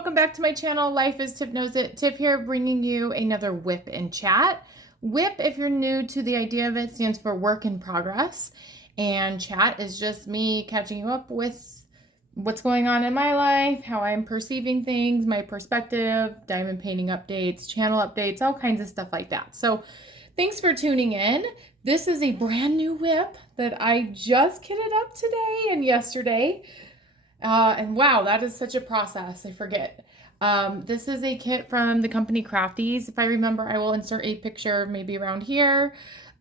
welcome back to my channel. Life is Tiff Knows It. Tiff here bringing you another WIP and Chat. WIP, if you're new to the idea of it, stands for work in progress. And chat is just me catching you up with what's going on in my life, how I'm perceiving things, my perspective, diamond painting updates, channel updates, all kinds of stuff like that. So thanks for tuning in. This is a brand new WIP that I just kitted up today and yesterday. And wow, that is such a process. I forget. This is a kit from the company Craftease. If I remember, I will insert a picture maybe around here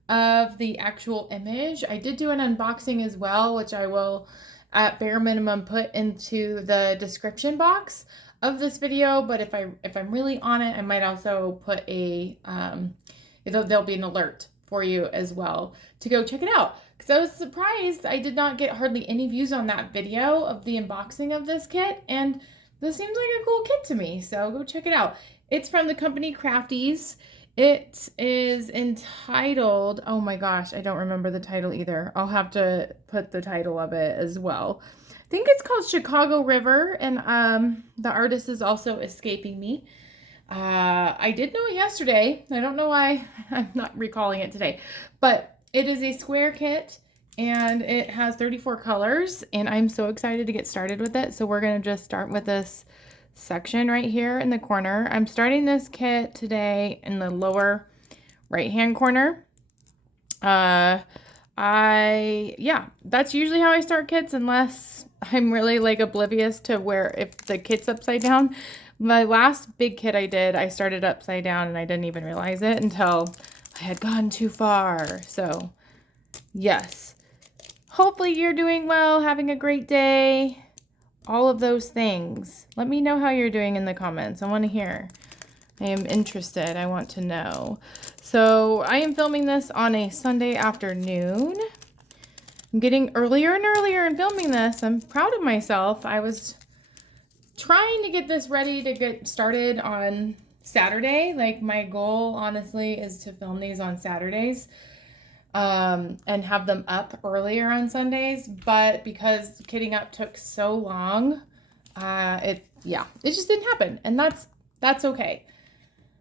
of the actual image. I did do an unboxing as well, which I will at bare minimum put into the description box of this video. But if I'm really on it, I might also put a there'll be an alert for you as well to go check it out. Because I was surprised I did not get hardly any views on that video of the unboxing of this kit, and this seems like a cool kit to me, so go check it out. It's from the company Craftease. It is entitled, oh my gosh, I don't remember the title either. I'll have to put the title of it as well. I think it's called Chicago River, and the artist is also escaping me. I did know it yesterday. I don't know why I'm not recalling it today, but it is a square kit and it has 34 colors, and I'm so excited to get started with it. So we're going to just start with this section right here in the corner. I'm starting this kit today in the lower right hand corner. Yeah, that's usually how I start kits, unless I'm really like oblivious to where if the kit's upside down. My last big kit I did, I started upside down and I didn't even realize it until I had gone too far. So yes, hopefully you're doing well, having a great day, all of those things. Let me know how you're doing in the comments. I want to hear. I am interested. I want to know. So I am filming this on a Sunday afternoon. I'm getting earlier and earlier in filming this. I'm proud of myself. I was trying to get this ready to get started on Saturday. Like, my goal honestly is to film these on Saturdays and have them up earlier on Sundays, but because kitting up took so long, it just didn't happen, and that's okay.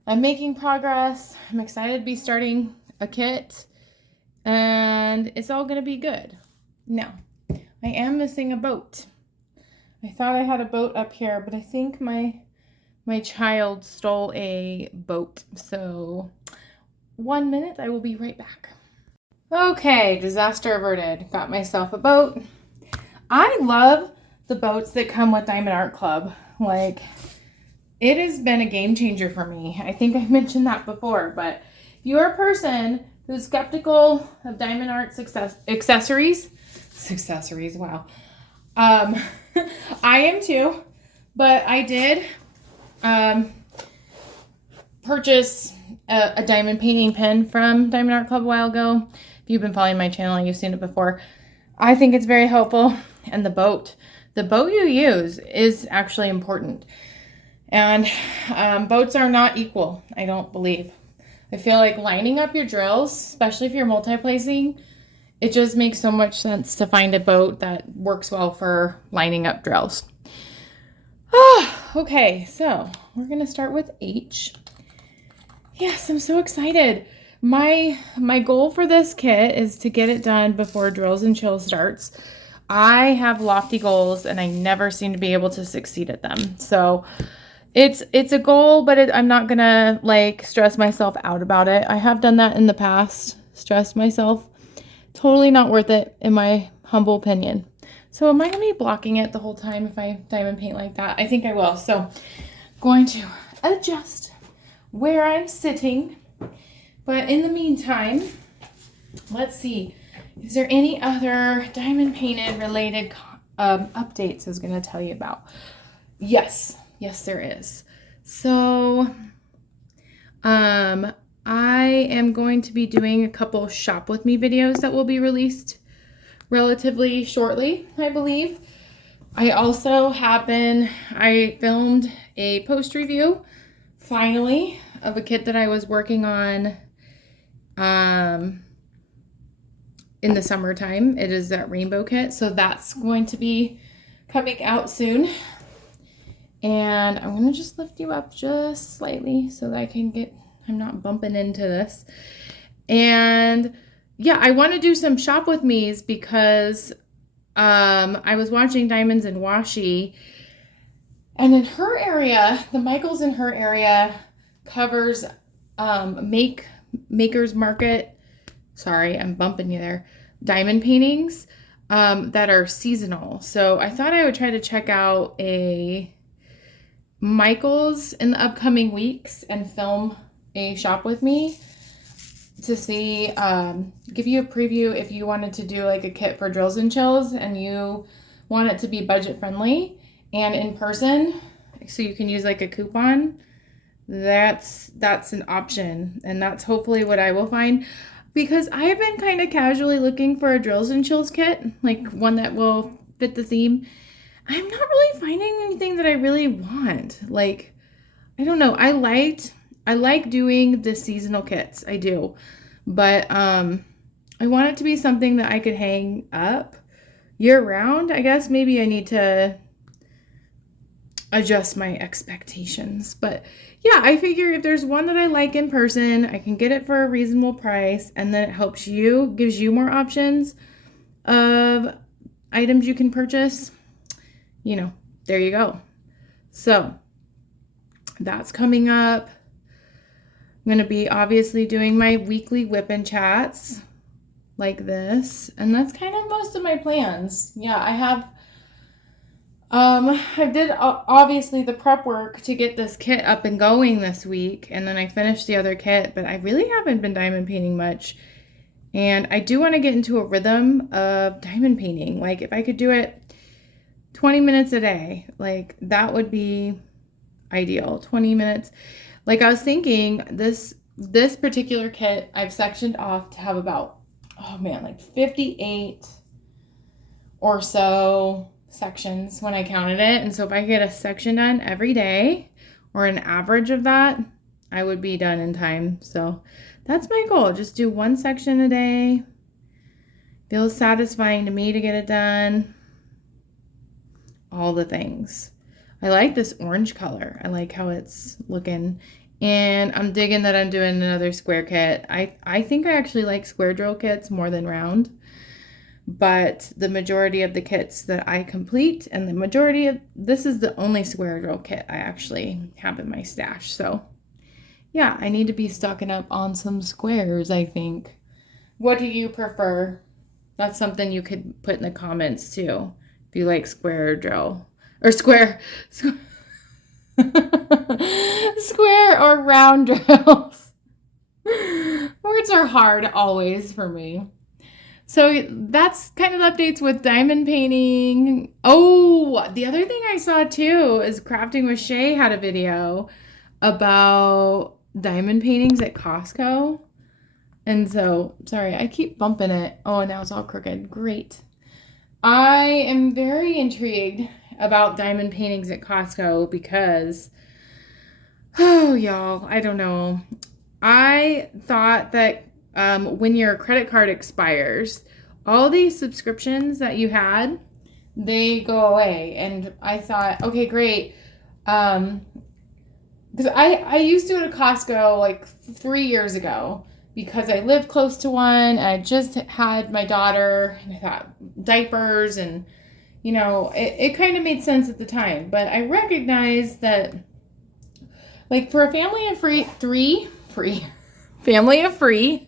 I'm making progress. I'm excited to be starting a kit, and it's all gonna be good. Now, I am missing a boat. I thought I had a boat up here, but I think my child stole a boat. So 1 minute, I will be right back. Okay, disaster averted. Got myself a boat. I love the boats that come with Diamond Art Club. Like, it has been a game changer for me. I think I mentioned that before, but if you're a person who's skeptical of Diamond Art accessories, wow. I am too, but I did purchase a diamond painting pen from Diamond Art Club a while ago. If you've been following my channel, you've seen it before. I think it's very helpful. And the boat you use is actually important. And boats are not equal, I don't believe. I feel like lining up your drills, especially if you're multi-placing, it just makes so much sense to find a boat that works well for lining up drills. Okay, so we're going to start with H. Yes, I'm so excited. My goal for this kit is to get it done before Drills and Chill starts. I have lofty goals and I never seem to be able to succeed at them. So it's a goal, but I'm not going to like stress myself out about it. I have done that in the past, stressed myself. Totally not worth it, in my humble opinion. So am I going to be blocking it the whole time if I diamond paint like that? I think I will. So I'm going to adjust where I'm sitting. But in the meantime, let's see. Is there any other diamond painted related updates I was going to tell you about? Yes, there is. So I am going to be doing a couple shop with me videos that will be released relatively shortly, I believe. I also I filmed a post review, finally, of a kit that I was working on in the summertime. It is that rainbow kit, so that's going to be coming out soon. And I'm going to just lift you up just slightly so that I'm not bumping into this. And yeah, I want to do some shop with me's because I was watching Diamonds and Washi, and in her area, the Michaels in her area covers Maker's Market. Sorry, I'm bumping you there. Diamond paintings that are seasonal. So I thought I would try to check out a Michaels in the upcoming weeks and film a shop with me to see, give you a preview if you wanted to do like a kit for drills and chills and you want it to be budget friendly and in person, so you can use like a coupon. That's an option, and that's hopefully what I will find, because I have been kind of casually looking for a drills and chills kit, like one that will fit the theme. I'm not really finding anything that I really want. Like, I don't know. I like doing the seasonal kits. I do. But I want it to be something that I could hang up year round. I guess maybe I need to adjust my expectations. But yeah, I figure if there's one that I like in person, I can get it for a reasonable price, and then it helps you, gives you more options of items you can purchase. You know, there you go. So that's coming up. I'm going to be obviously doing my weekly WIP and Chats like this. And that's kind of most of my plans. Yeah, I did obviously the prep work to get this kit up and going this week. And then I finished the other kit, but I really haven't been diamond painting much. And I do want to get into a rhythm of diamond painting. Like if I could do it 20 minutes a day, like that would be ideal. 20 minutes. Like I was thinking this particular kit I've sectioned off to have about, like 58 or so sections when I counted it. And so if I get a section done every day or an average of that, I would be done in time. So that's my goal. Just do one section a day. Feels satisfying to me to get it done. All the things. I like this orange color. I like how it's looking. And I'm digging that I'm doing another square kit. I think I actually like square drill kits more than round. But the majority of the kits that I complete, and the majority of, this is the only square drill kit I actually have in my stash. So yeah, I need to be stocking up on some squares, I think. What do you prefer? That's something you could put in the comments too. If you like square drill or square or round drills. Words are hard always for me. So that's kind of the updates with diamond painting. Oh, the other thing I saw too is Crafting with Shay had a video about diamond paintings at Costco. And so, sorry, I keep bumping it. Oh, now it's all crooked. Great. I am very intrigued about diamond paintings at Costco because, oh, y'all, I don't know. I thought that when your credit card expires, all these subscriptions that you had, they go away. And I thought, okay, great. Because I used to go to Costco like 3 years ago because I lived close to one. I just had my daughter, and I thought diapers, and you know, it kind of made sense at the time. But I recognized that, like, for a family of family of three,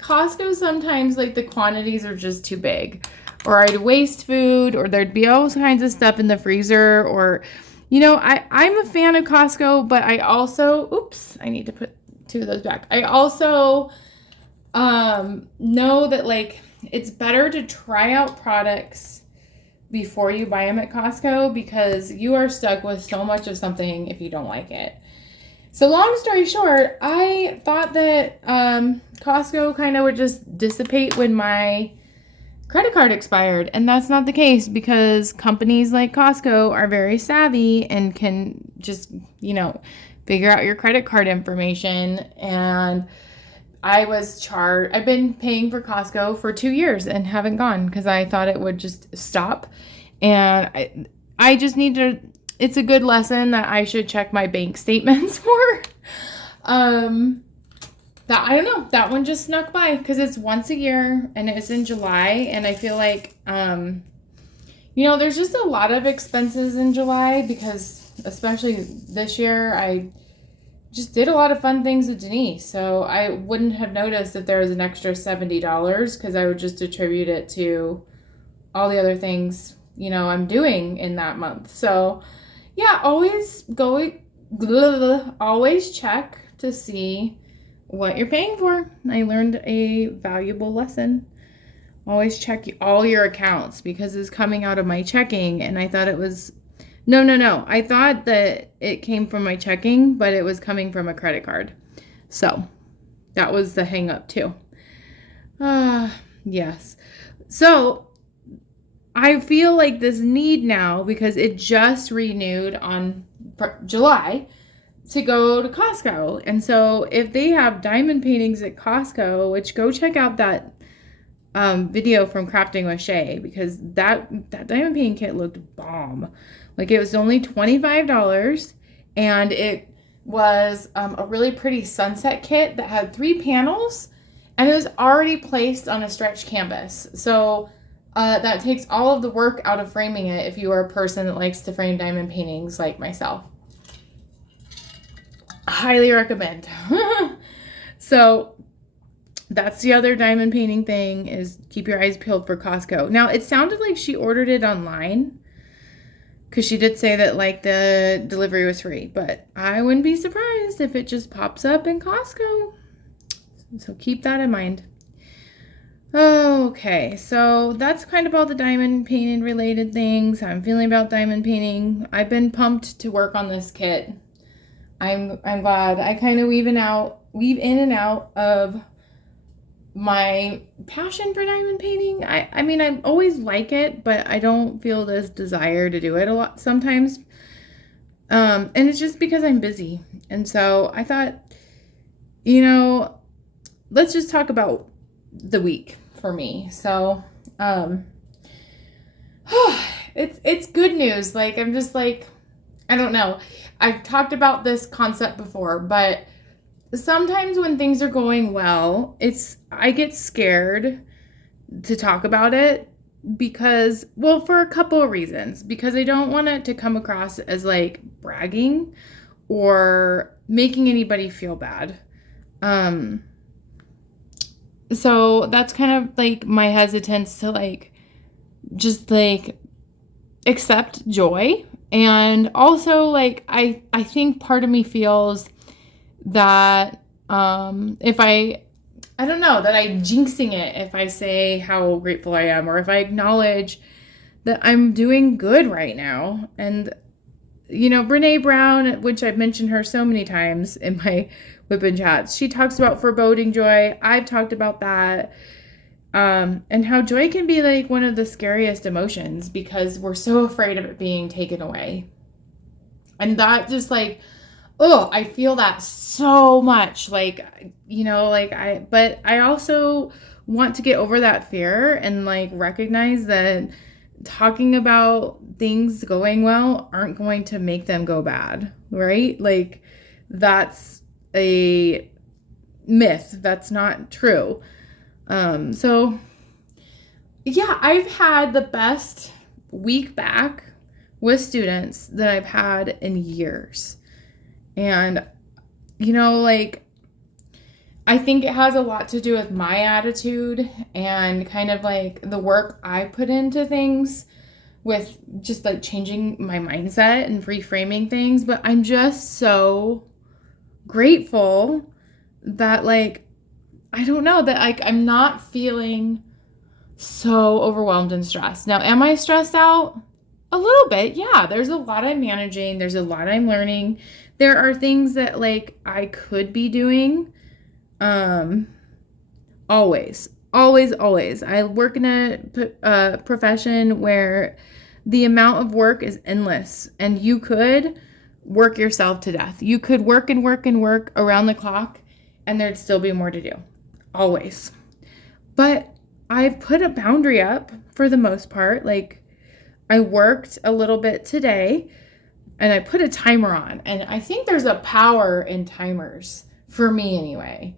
Costco sometimes, like, the quantities are just too big, or I'd waste food, or there'd be all kinds of stuff in the freezer, or, you know, I'm a fan of Costco, but I also, oops, I need to put 2 of those back. I also know that, like, it's better to try out products before you buy them at Costco, because you are stuck with so much of something if you don't like it. So long story short, I thought that Costco kind of would just dissipate when my credit card expired. And that's not the case, because companies like Costco are very savvy and can just, you know, figure out your credit card information. And I've been paying for Costco for 2 years and haven't gone because I thought it would just stop. And I just need to, it's a good lesson that I should check my bank statements for. That, I don't know, that one just snuck by because it's once a year and it's in July. And I feel like, there's just a lot of expenses in July because especially this year, I just did a lot of fun things with Denise. So I wouldn't have noticed if there was an extra $70 because I would just attribute it to all the other things, I'm doing in that month. So yeah, always check to see what you're paying for. I learned a valuable lesson. Always check all your accounts because it's coming out of my checking, and I thought it was no. I thought that it came from my checking, but it was coming from a credit card. So that was the hang up too. Yes. So I feel like this need now, because it just renewed on July, to go to Costco. And so if they have diamond paintings at Costco, which go check out that video from Crafting with Shay, because that diamond painting kit looked bomb. Like, it was only $25, and it was a really pretty sunset kit that had 3 panels, and it was already placed on a stretch canvas. So that takes all of the work out of framing it if you are a person that likes to frame diamond paintings like myself. Highly recommend. So that's the other diamond painting thing, is keep your eyes peeled for Costco. Now, it sounded like she ordered it online because she did say that like the delivery was free, but I wouldn't be surprised if it just pops up in Costco. So keep that in mind. Okay, so that's kind of all the diamond painting related things I'm feeling about diamond painting. I've been pumped to work on this kit. I'm glad. I kind of weave in and out of my passion for diamond painting. I mean, I always like it, but I don't feel this desire to do it a lot sometimes. And it's just because I'm busy. And so I thought, let's just talk about the week for me. So, it's good news. Like, I'm just like, I don't know. I've talked about this concept before, but sometimes when things are going well, I get scared to talk about it because, well, for a couple of reasons. Because I don't want it to come across as like bragging or making anybody feel bad. So that's kind of like my hesitance to like just like accept joy. And also, like, I think part of me feels that if I don't know, that I'm jinxing it if I say how grateful I am, or if I acknowledge that I'm doing good right now. And, Brene Brown, which I've mentioned her so many times in my WIP and Chats, she talks about foreboding joy. I've talked about that. And how joy can be like one of the scariest emotions because we're so afraid of it being taken away. And that just like, I feel that so much. Like, but I also want to get over that fear and like recognize that talking about things going well aren't going to make them go bad, right? Like, that's a myth. That's not true. So yeah, I've had the best week back with students that I've had in years. And, I think it has a lot to do with my attitude and kind of like the work I put into things with just like changing my mindset and reframing things. But I'm just so grateful that like, I don't know, that like I'm not feeling so overwhelmed and stressed. Now, am I stressed out? A little bit, yeah. There's a lot I'm managing. There's a lot I'm learning. There are things that like I could be doing. Always. I work in a profession where the amount of work is endless, and you could work yourself to death. You could work and work and work around the clock, and there'd still be more to do. Always. But I've put a boundary up for the most part. Like, I worked a little bit today and I put a timer on, and I think there's a power in timers for me anyway.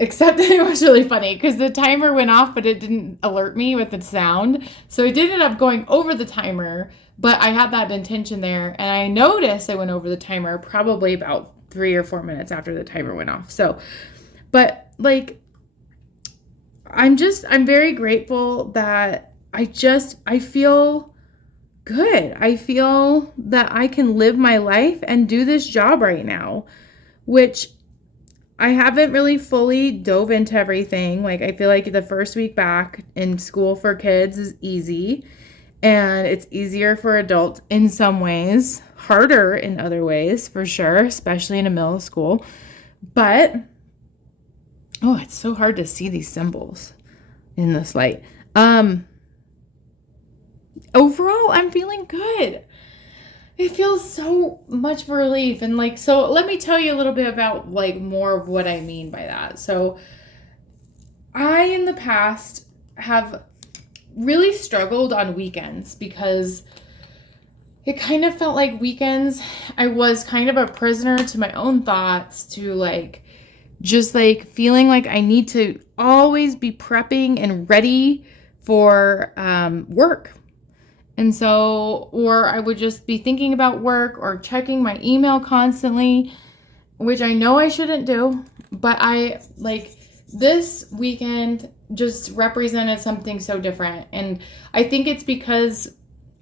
Except that it was really funny because the timer went off, but it didn't alert me with the sound. So it did end up going over the timer, but I had that intention there. And I noticed I went over the timer probably about 3 or 4 minutes after the timer went off. So, but like, I'm very grateful that I feel good. I feel that I can live my life and do this job right now, which I haven't really fully dove into everything. Like, I feel like the first week back in school for kids is easy, and it's easier for adults in some ways, harder in other ways for sure, especially in a middle school. But, oh, it's so hard to see these symbols in this light. Overall, I'm feeling good. It feels so much of a relief. And like, so let me tell you a little bit about like more of what I mean by that. So I, in the past, have really struggled on weekends because it kind of felt like weekends, I was kind of a prisoner to my own thoughts, to like, just like feeling like I need to always be prepping and ready for work. And so, or I would just be thinking about work or checking my email constantly, which I know I shouldn't do, but this weekend just represented something so different. And I think it's because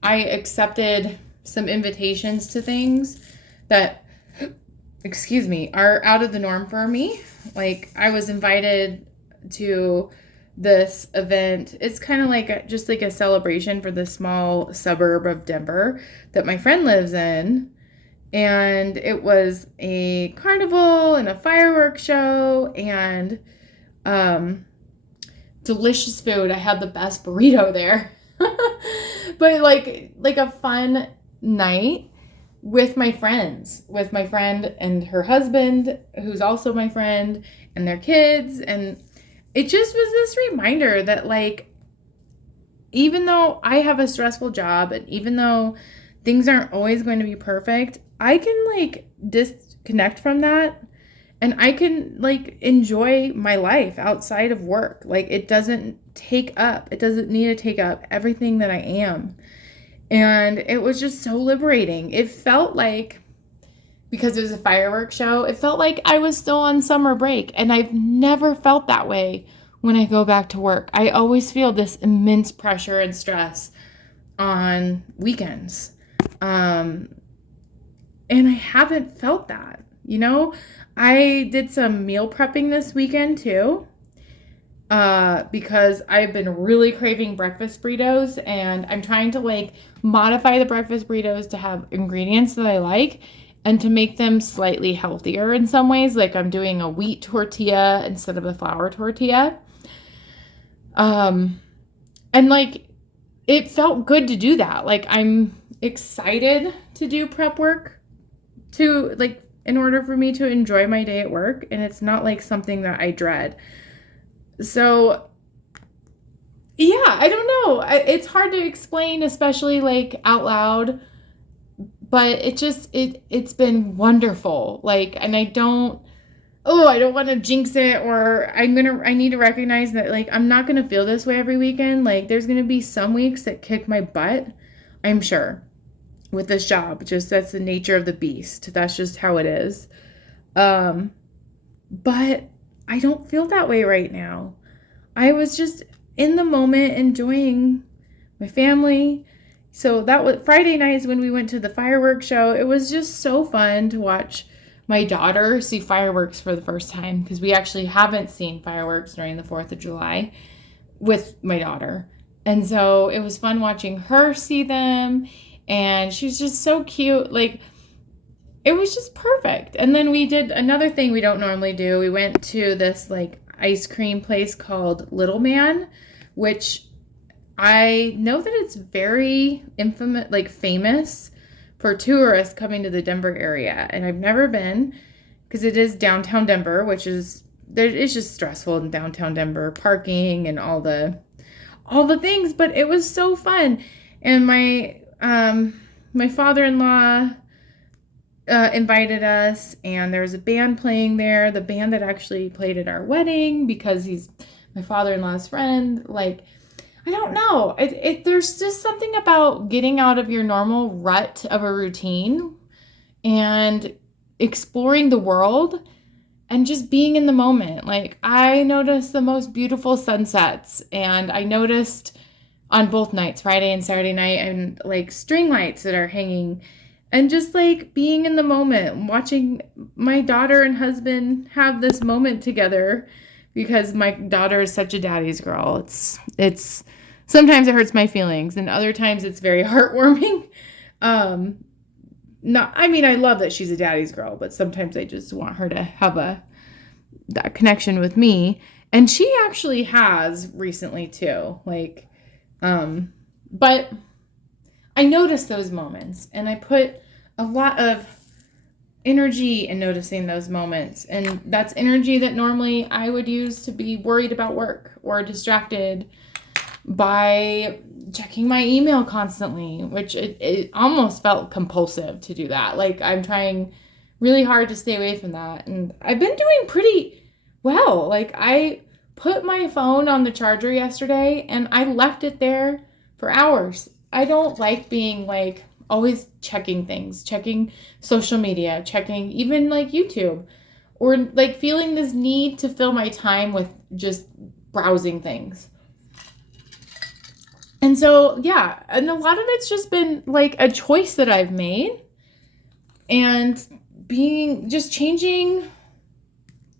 I accepted some invitations to things that, are out of the norm for me. Like, I was invited to this event. It's kind of like just like a celebration for the small suburb of Denver that my friend lives in. And it was a carnival and a fireworks show and delicious food. I had the best burrito there. But like a fun night with my friends, with my friend and her husband, who's also my friend, and their kids. And it just was this reminder that, like, even though I have a stressful job and even though things aren't always going to be perfect, I can, like, disconnect from that and I can, like, enjoy my life outside of work. Like, it doesn't need to take up everything that I am. And it was just so liberating. It felt like, because it was a fireworks show, it felt like I was still on summer break. And I've never felt that way when I go back to work. I always feel this immense pressure and stress on weekends. And I haven't felt that, you know? I did some meal prepping this weekend too, because I've been really craving breakfast burritos, and I'm trying to, like, modify the breakfast burritos to have ingredients that I like and to make them slightly healthier in some ways. Like, I'm doing a wheat tortilla instead of a flour tortilla. And, like, it felt good to do that. Like, I'm excited to do prep work to, like, in order for me to enjoy my day at work. And it's not like something that I dread. So, yeah, I don't know. It's hard to explain, especially, like, out loud. But it's been wonderful. Like, and I don't want to jinx it, or I need to recognize that, like, I'm not going to feel this way every weekend. Like, there's going to be some weeks that kick my butt, I'm sure, with this job. Just, that's the nature of the beast. That's just how it is. But I don't feel that way right now. I was just in the moment enjoying my family. So that was Friday nights when we went to the fireworks show. It was just so fun to watch my daughter see fireworks for the first time, because we actually haven't seen fireworks during the 4th of July with my daughter. And so it was fun watching her see them, and she's just so cute. Like, it was just perfect. And then we did another thing we don't normally do. We went to this, like, ice cream place called Little Man, which I know that it's very famous for tourists coming to the Denver area. And I've never been, because it is downtown Denver, which is, it's just stressful in downtown Denver, parking and all the all the things, but it was so fun. And my father-in-law invited us, and there was a band playing there, the band that actually played at our wedding, because he's my father-in-law's friend. Like, I don't know. There's just something about getting out of your normal rut of a routine and exploring the world and just being in the moment. Like, I noticed the most beautiful sunsets, and I noticed on both nights, Friday and Saturday night, and like string lights that are hanging, and just like being in the moment, watching my daughter and husband have this moment together, because my daughter is such a daddy's girl. It's sometimes it hurts my feelings, and other times it's very heartwarming. I love that she's a daddy's girl, but sometimes I just want her to have that connection with me. And she actually has recently too. Like, but I noticed those moments, and I put a lot of energy in noticing those moments. And that's energy that normally I would use to be worried about work or distracted by checking my email constantly, which it almost felt compulsive to do that. Like, I'm trying really hard to stay away from that. And I've been doing pretty well. Like, I put my phone on the charger yesterday, and I left it there for hours. I don't like being like always checking things, checking social media, checking even like YouTube, or like feeling this need to fill my time with just browsing things. And so, yeah, and a lot of it's just been like a choice that I've made, and just changing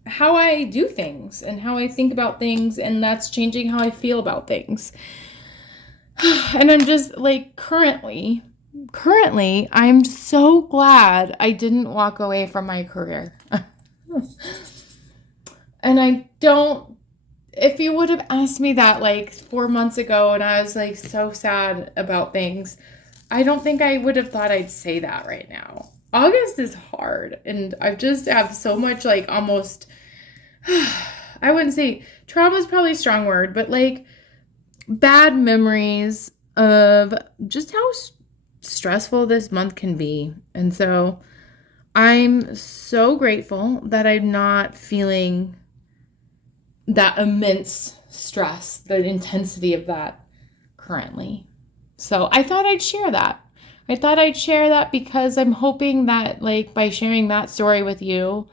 how I do things and how I think about things, and that's changing how I feel about things. And I'm just like, currently, I'm so glad I didn't walk away from my career. And if you would have asked me that like 4 months ago, and I was like so sad about things, I don't think I would have thought I'd say that right now. August is hard, and I just have so much like almost, I wouldn't say trauma is probably a strong word, but like bad memories of just how stressful this month can be. And so I'm so grateful that I'm not feeling that immense stress, the intensity of that currently. So I thought I'd share that. Because I'm hoping that like by sharing that story with you,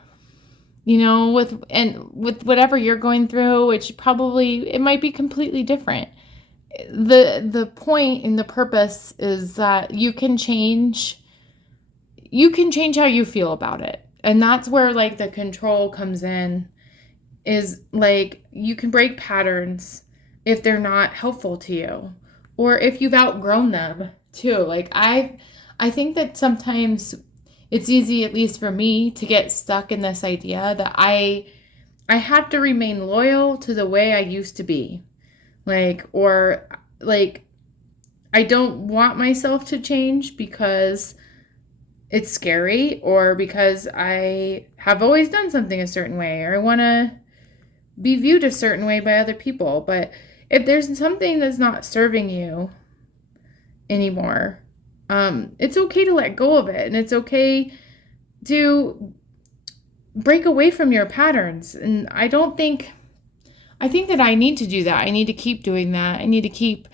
with whatever you're going through, which probably it might be completely different. The point and the purpose is that you can change how you feel about it. And that's where like the control comes in, is like you can break patterns if they're not helpful to you, or if you've outgrown them too. Like I think that sometimes it's easy, at least for me, to get stuck in this idea that I have to remain loyal to the way I used to be. Or I don't want myself to change because it's scary, or because I have always done something a certain way, or I want to be viewed a certain way by other people. But if there's something that's not serving you anymore, it's okay to let go of it, and it's okay to break away from your patterns. And I think that I need to do that. I need to keep doing that. I need to keep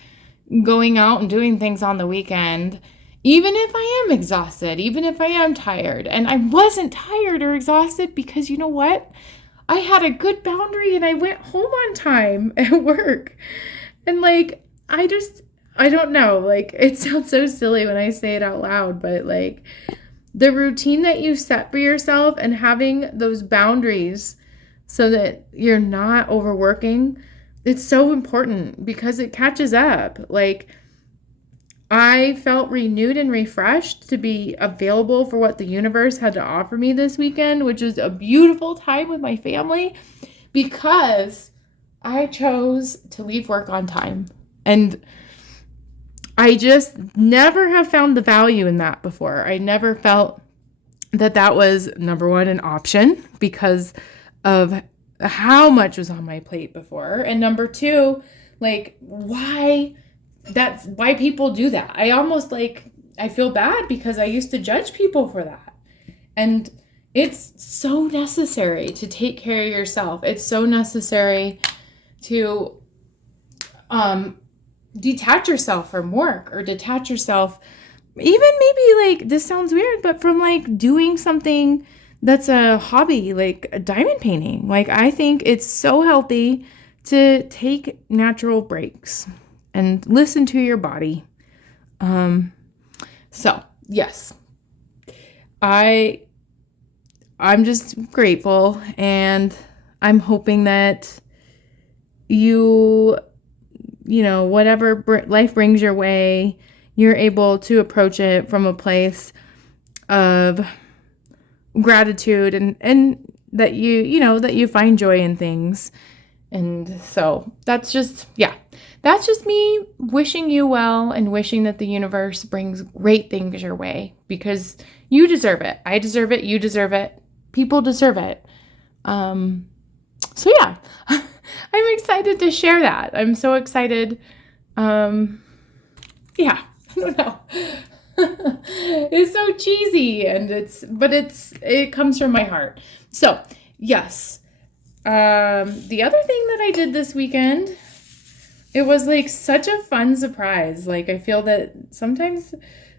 going out and doing things on the weekend, even if I am exhausted, even if I am tired. And I wasn't tired or exhausted because, you know what? I had a good boundary, and I went home on time at work. And like, I don't know, like, it sounds so silly when I say it out loud, but like the routine that you set for yourself and having those boundaries so that you're not overworking, it's so important, because it catches up. Like, I felt renewed and refreshed to be available for what the universe had to offer me this weekend, which was a beautiful time with my family, because I chose to leave work on time. And I just never have found the value in that before. I never felt that was, number one, an option because of how much was on my plate before. And number two, Like, why? That's why people do that. I almost like, I feel bad because I used to judge people for that. And it's so necessary to take care of yourself. It's so necessary to detach yourself from work, or detach yourself, even maybe like, this sounds weird, but from like doing something that's a hobby, like diamond painting. Like, I think it's so healthy to take natural breaks and listen to your body. So yes, I'm just grateful, and I'm hoping that you know, whatever life brings your way, you're able to approach it from a place of gratitude, and that you know, that you find joy in things. And so that's just me wishing you well, and wishing that the universe brings great things your way, because you deserve it. I deserve it. You deserve it. People deserve it. So yeah, I'm excited to share that. I'm so excited. Yeah, I don't know. It's so cheesy, and it comes from my heart. So yes. The other thing that I did this weekend, it was like such a fun surprise. Like, I feel that sometimes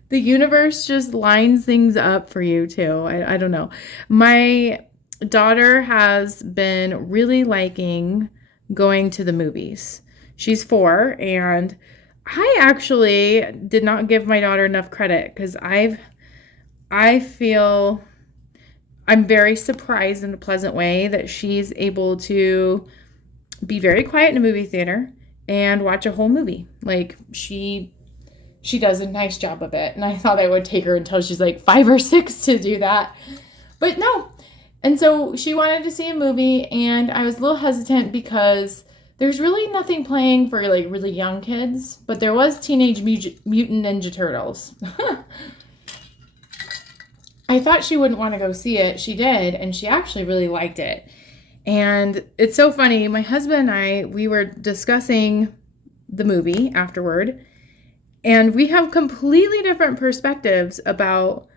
the universe just lines things up for you too. I don't know. My daughter has been really liking going to the movies. She's 4, and I actually did not give my daughter enough credit, because I feel I'm very surprised in a pleasant way that she's able to be very quiet in a movie theater and watch a whole movie. Like, she does a nice job of it. And I thought I would take her until she's like 5 or 6 to do that. But no. And so she wanted to see a movie, and I was a little hesitant because there's really nothing playing for like really young kids, but there was Teenage Mutant Ninja Turtles. I thought she wouldn't want to go see it. She did, and she actually really liked it. And it's so funny. My husband and I, we were discussing the movie afterward, and we have completely different perspectives about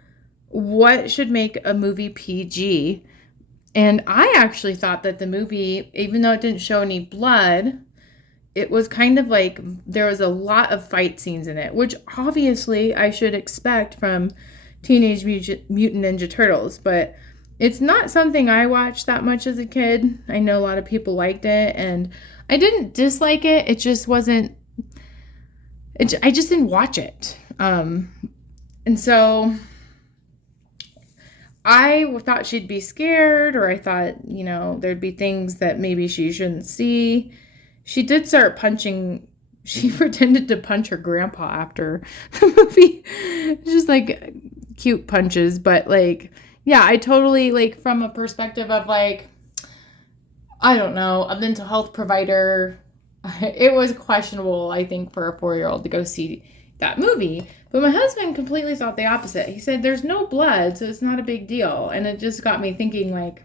what should make a movie PG. And I actually thought that the movie, even though it didn't show any blood, it was kind of like there was a lot of fight scenes in it, which obviously I should expect from Teenage Mutant Ninja Turtles, but it's not something I watched that much as a kid. I know a lot of people liked it, and I didn't dislike it. It just wasn't, I just didn't watch it. And so I thought she'd be scared, or I thought, you know, there'd be things that maybe she shouldn't see. She did start punching. She pretended to punch her grandpa after the movie. Just like cute punches, but like, yeah, I totally, like, from a perspective of like, I don't know, a mental health provider, it was questionable, I think, for a 4-year-old to go see that movie. But my husband completely thought the opposite. He said there's no blood, so it's not a big deal. And it just got me thinking, like,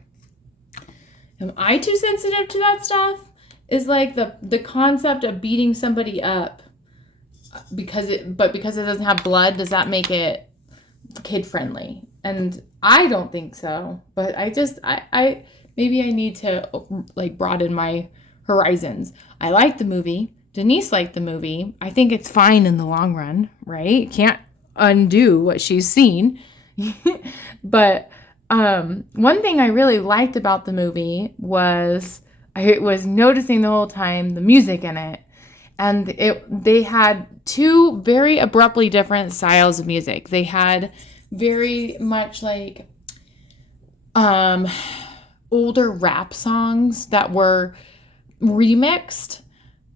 am I too sensitive to that stuff? Is like the concept of beating somebody up because it doesn't have blood, does that make it kid friendly? And I don't think so. But I maybe I need to like broaden my horizons. I like the movie. Denise liked the movie. I think it's fine in the long run, right? Can't undo what she's seen. But one thing I really liked about the movie was I was noticing the whole time the music in it. And they had 2 very abruptly different styles of music. They had very much like older rap songs that were remixed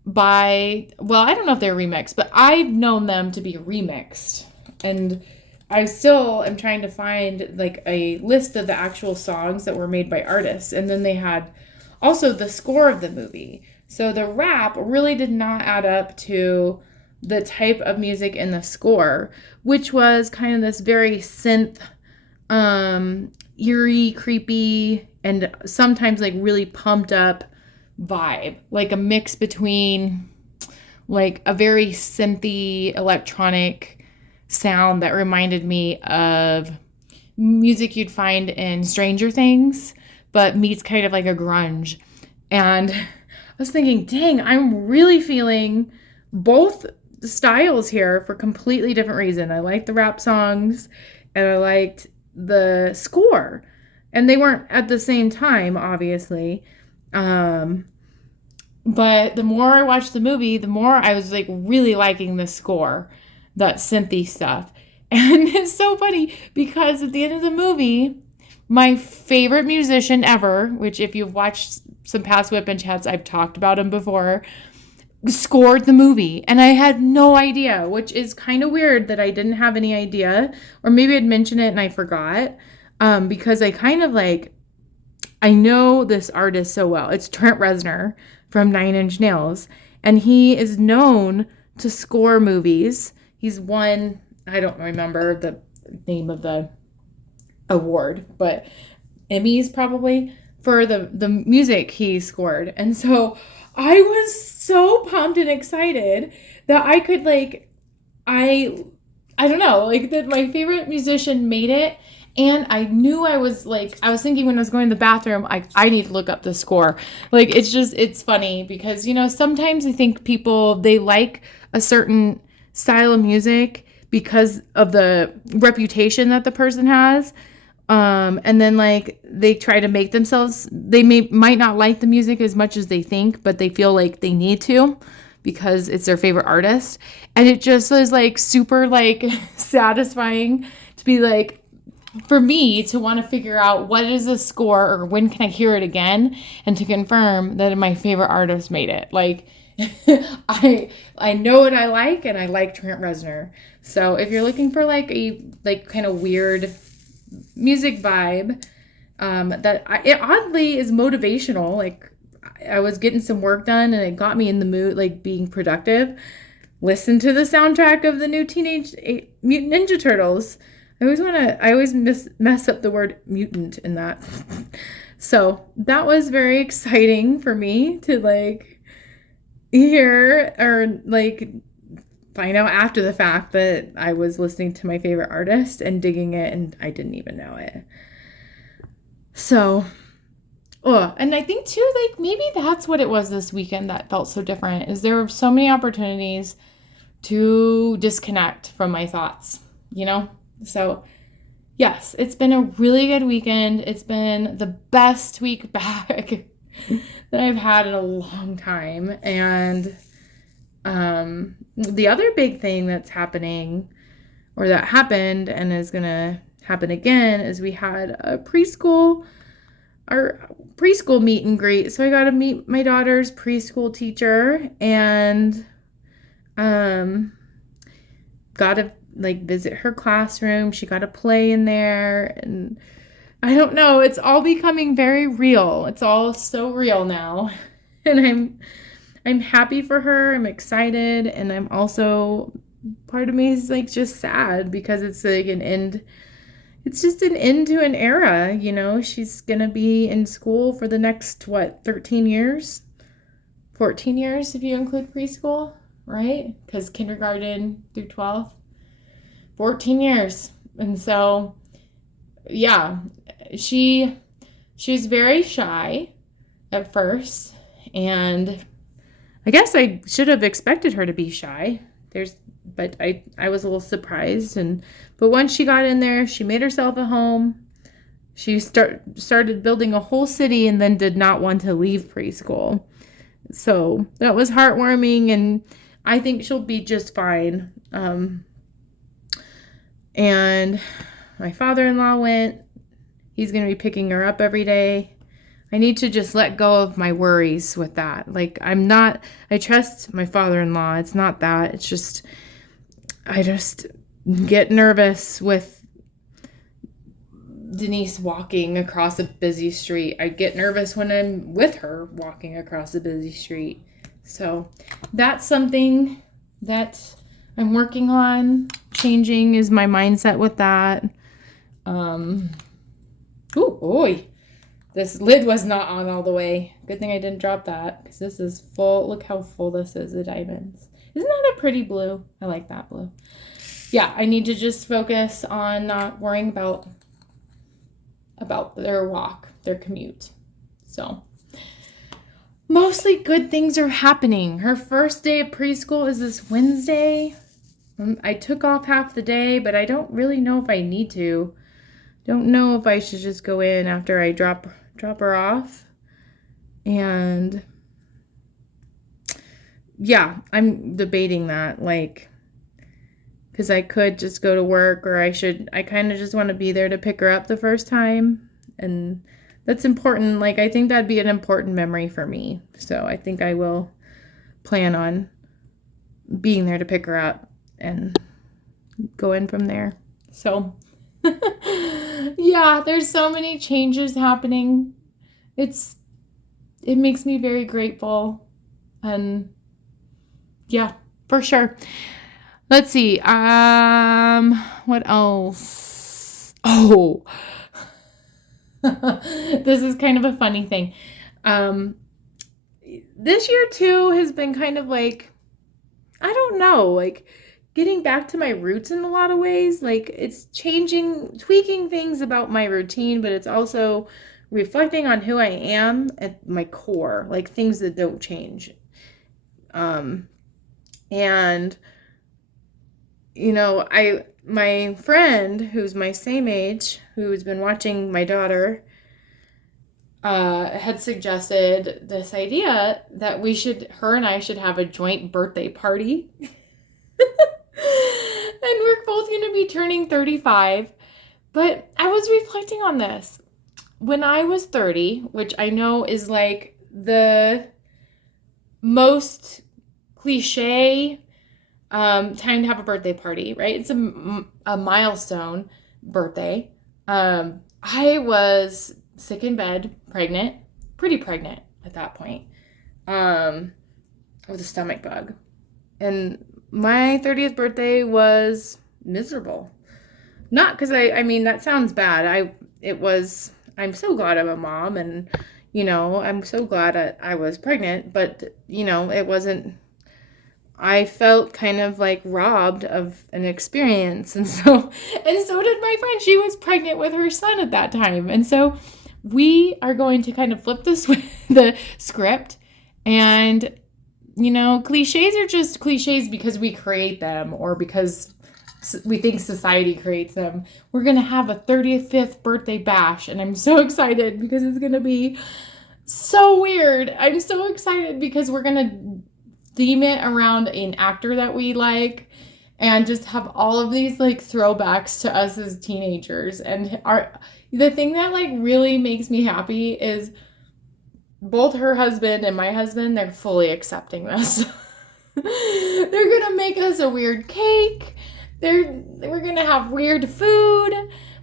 by, well, I don't know if they're remixed, but I've known them to be remixed. And I still am trying to find like a list of the actual songs that were made by artists. And then they had also the score of the movie. So the rap really did not add up to the type of music in the score, which was kind of this very synth, eerie, creepy, and sometimes like really pumped up vibe, like a mix between like a very synthy electronic sound that reminded me of music you'd find in Stranger Things, but meets kind of like a grunge. And I was thinking, dang, I'm really feeling both styles here for completely different reason. I liked the rap songs and I liked the score. And they weren't at the same time, obviously. But the more I watched the movie, the more I was like really liking the score, that synthy stuff. And it's so funny because at the end of the movie, my favorite musician ever, which if you've watched some past WIP and Chats, I've talked about him before, scored the movie. And I had no idea, which is kind of weird that I didn't have any idea. Or maybe I'd mentioned it and I forgot. Because I kind of like, I know this artist so well. It's Trent Reznor from Nine Inch Nails. And he is known to score movies. He's won, I don't remember the name of the award, but Emmys probably for the music he scored. And so I was so pumped and excited that I could like, I don't know, like that my favorite musician made it. And I knew I was thinking when I was going to the bathroom, I need to look up the score. Like, it's funny because, you know, sometimes I think people, they like a certain style of music because of the reputation that the person has. And then like they try to make themselves, they might not like the music as much as they think, but they feel like they need to because it's their favorite artist. And it just is like super like satisfying to be like, for me to want to figure out what is the score or when can I hear it again and to confirm that my favorite artist made it. Like I know what I like and I like Trent Reznor. So if you're looking for like a like kind of weird music vibe it oddly is motivational, like I was getting some work done and it got me in the mood, like being productive. Listen to the soundtrack of the new Teenage Mutant Ninja Turtles. I always mess up the word mutant in that. So that was very exciting for me to like hear or like find out after the fact that I was listening to my favorite artist and digging it and I didn't even know it. So, and I think too, like maybe that's what it was this weekend that felt so different, is there were so many opportunities to disconnect from my thoughts, you know? So yes, it's been a really good weekend. It's been the best week back that I've had in a long time. And the other big thing that's happening, or that happened and is going to happen again, is we had our preschool meet and greet. So I got to meet my daughter's preschool teacher and got to like visit her classroom. She got to play in there, and I don't know, it's all becoming very real. It's all so real now. And I'm happy for her. I'm excited, and I'm also, part of me is like just sad because it's like an end. It's just an end to an era, you know. She's going to be in school for the next 13 years? 14 years if you include preschool, right? Cuz kindergarten through 12th. 14 years. And so, yeah, she was very shy at first, and I guess I should have expected her to be shy. But I was a little surprised, but once she got in there, she made herself at home. She started building a whole city and then did not want to leave preschool. So that was heartwarming, and I think she'll be just fine. And my father-in-law went. He's going to be picking her up every day. I need to just let go of my worries with that. Like, I trust my father-in-law. It's not that. It's just, I just get nervous with Denise walking across a busy street. I get nervous when I'm with her walking across a busy street. So that's something that I'm working on changing, is my mindset with that. This lid was not on all the way. Good thing I didn't drop that, because this is full. Look how full this is of diamonds. Isn't that a pretty blue? I like that blue. Yeah, I need to just focus on not worrying about their walk, their commute. So mostly good things are happening. Her first day of preschool is this Wednesday. I took off half the day, but I don't really know if I need to. Don't know if I should just go in after I drop her off. And yeah, I'm debating that, like, because I could just go to work, or I kind of just want to be there to pick her up the first time. And that's important. Like, I think that'd be an important memory for me. So I think I will plan on being there to pick her up and go in from there. So yeah, there's so many changes happening. It makes me very grateful. And yeah, for sure. Let's see. What else? Oh, this is kind of a funny thing. This year too has been kind of like, I don't know, like getting back to my roots in a lot of ways. Like, it's tweaking things about my routine, but it's also reflecting on who I am at my core, like things that don't change. And you know, my friend who's my same age, who's been watching my daughter, had suggested this idea that her and I should have a joint birthday party. And we're both going to be turning 35. But I was reflecting on this. When I was 30, which I know is like the most cliche time to have a birthday party, right? It's a milestone birthday. I was sick in bed, pretty pregnant at that point, with a stomach bug. And my 30th birthday was miserable. Not because I mean, that sounds bad. I'm so glad I'm a mom, and, you know, I'm so glad I was pregnant, but, you know, I felt kind of like robbed of an experience. And so did my friend. She was pregnant with her son at that time. And so we are going to kind of flip the script. And, you know, cliches are just cliches because we create them, or because we think society creates them. We're going to have a 35th birthday bash. And I'm so excited because it's going to be so weird. I'm so excited because we're going to theme it around an actor that we like, and just have all of these like throwbacks to us as teenagers. And the thing that like really makes me happy is both her husband and my husband, they're fully accepting this. They're gonna make us a weird cake. We're gonna have weird food.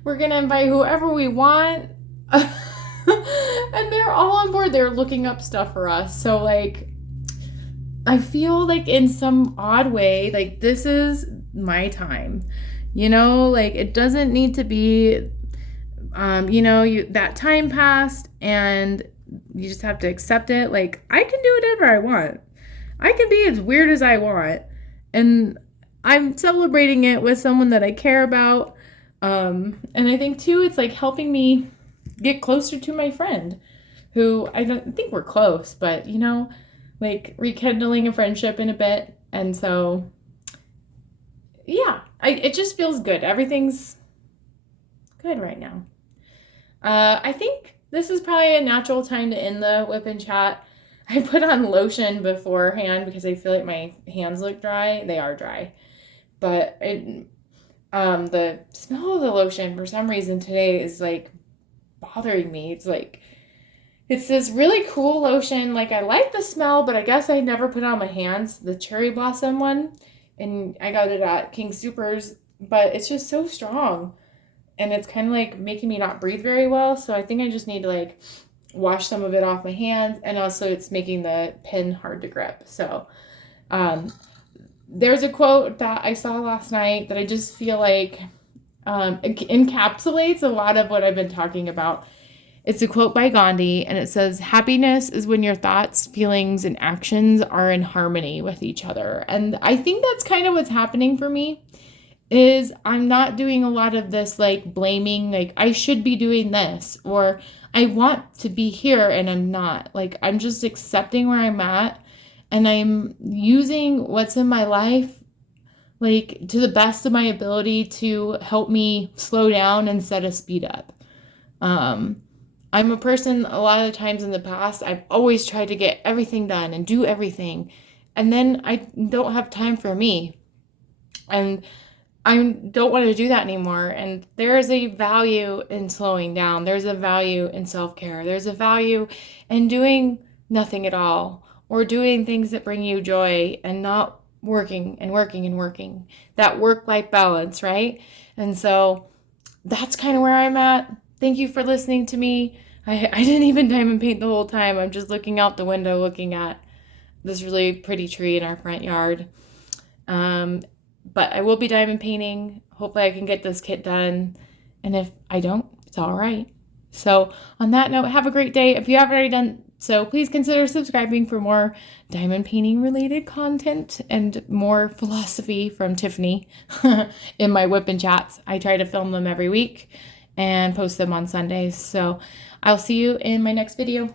We're gonna invite whoever we want. And they're all on board. They're looking up stuff for us. So like, I feel like in some odd way, like this is my time, you know, like it doesn't need to be, you know, that time passed and you just have to accept it. Like, I can do whatever I want. I can be as weird as I want. And I'm celebrating it with someone that I care about. And I think too, it's like helping me get closer to my friend, who I don't think we're close, but you know, like rekindling a friendship in a bit. And so, yeah, it just feels good. Everything's good right now. I think this is probably a natural time to end the WIP and Chat. I put on lotion beforehand because I feel like my hands look dry. They are dry. But the smell of the lotion for some reason today is like bothering me. It's this really cool lotion. Like, I like the smell, but I guess I never put it on my hands. The cherry blossom one. And I got it at King Soopers. But it's just so strong. And it's kind of like making me not breathe very well. So I think I just need to like wash some of it off my hands. And also it's making the pen hard to grip. So there's a quote that I saw last night that I just feel like encapsulates a lot of what I've been talking about. It's a quote by Gandhi, and it says, happiness is when your thoughts, feelings, and actions are in harmony with each other. And I think that's kind of what's happening for me, is I'm not doing a lot of this like blaming, like I should be doing this, or I want to be here and I'm not. Like I'm just accepting where I'm at, and I'm using what's in my life like to the best of my ability to help me slow down instead of speed up. I'm a person, a lot of the times in the past, I've always tried to get everything done and do everything, and then I don't have time for me. And I don't want to do that anymore. And there is a value in slowing down. There's a value in self-care. There's a value in doing nothing at all, or doing things that bring you joy and not working and working and working. That work-life balance, right? And so that's kind of where I'm at. Thank you for listening to me. I didn't even diamond paint the whole time. I'm just looking out the window looking at this really pretty tree in our front yard. But I will be diamond painting. Hopefully I can get this kit done. And if I don't, it's all right. So on that note, have a great day. If you haven't already done so, please consider subscribing for more diamond painting related content and more philosophy from Tiffany in my WIP and Chats. I try to film them every week and post them on Sundays. So I'll see you in my next video.